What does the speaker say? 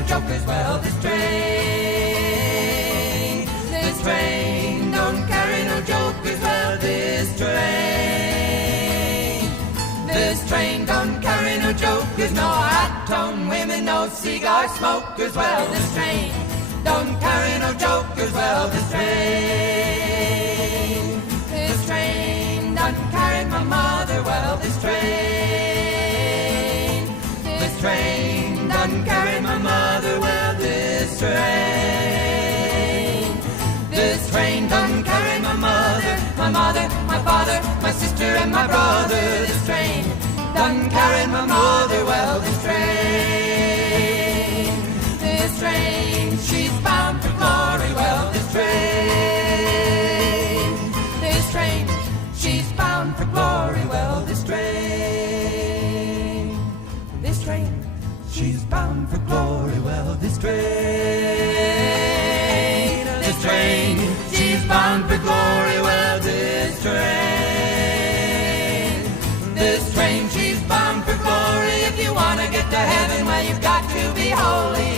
no jokers. Well, this train don't carry no jokers. Well, this train don't carry no jokers. No hot-toned women, no cigar smokers. Well, this train don't carry no jokers. Well, this train done carried my mother. Well, this train done carried my mother. Well, this train done carried my mother, my father, my sister, and my brother. This train done carried my mother. Well, this train, she's bound for glory. Well, this train, she's bound for glory. Well, this train, she's bound for glory. Well, this train, she's bound for glory. Well, this train, she's bound for glory. If you want to get to heaven, well, you've got to be holy.